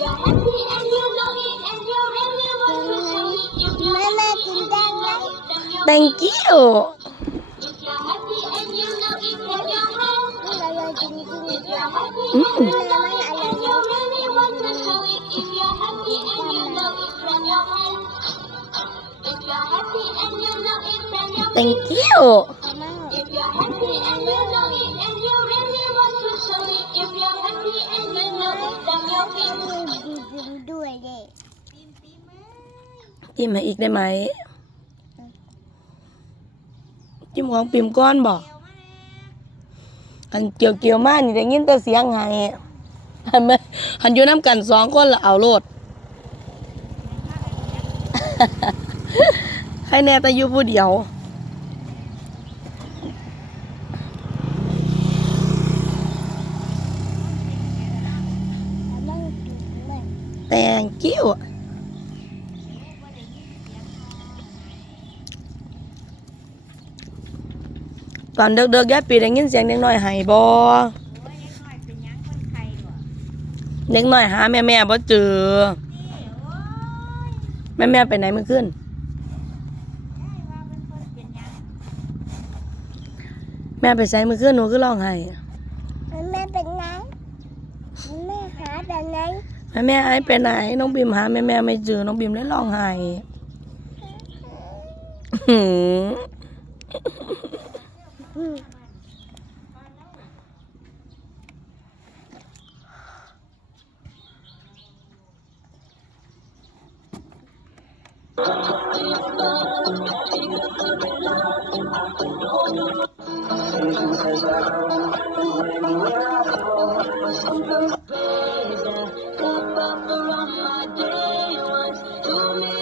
แม่แม่กินได้ไหม thank you เร จิ้มให้อีกได้ไหม จิ้มของปิ่มก้อนบอกอันเกี่ยวเกี่ยวๆมากนี่ได้ยินแต่เสียงไห้หันไหมหันอยู่น้ำกันสองคนละเอาโลดใครแน่แต่อยู่ผู้เดียวแล้วมันกินด้ว ตอนเด็กๆยายปีได้ยินเสียงเด็กน้อยไห้บ่เด็กน้อยหาแม่แม่บ่เจอแม่แม่ไปไหนเมื่อคืนแม่ไปใส่เมื่อคืนหนูคือร้องไห้แม่เป็นไงแม่หาแบบไหนแม่แม่ไอ้ไปไหนน้องบิมหาแม่แม่ไม่เจอน้องบิมเลยร้องไห้ พ่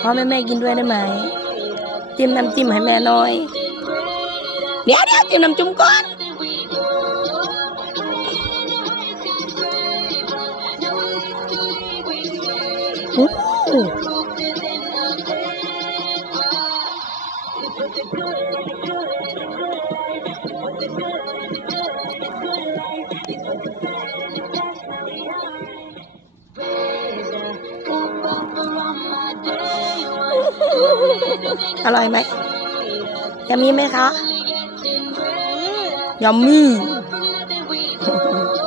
อแม่แม่กินด้วยได้ไหม จิ้มน้ำจิ้มให้แม่น่อย เดี๋ยวเดี๋ยวจิ้มน้ำจุ่มก่อนอู้หูอร่อยไหมยำมีไหมคะ Yummy.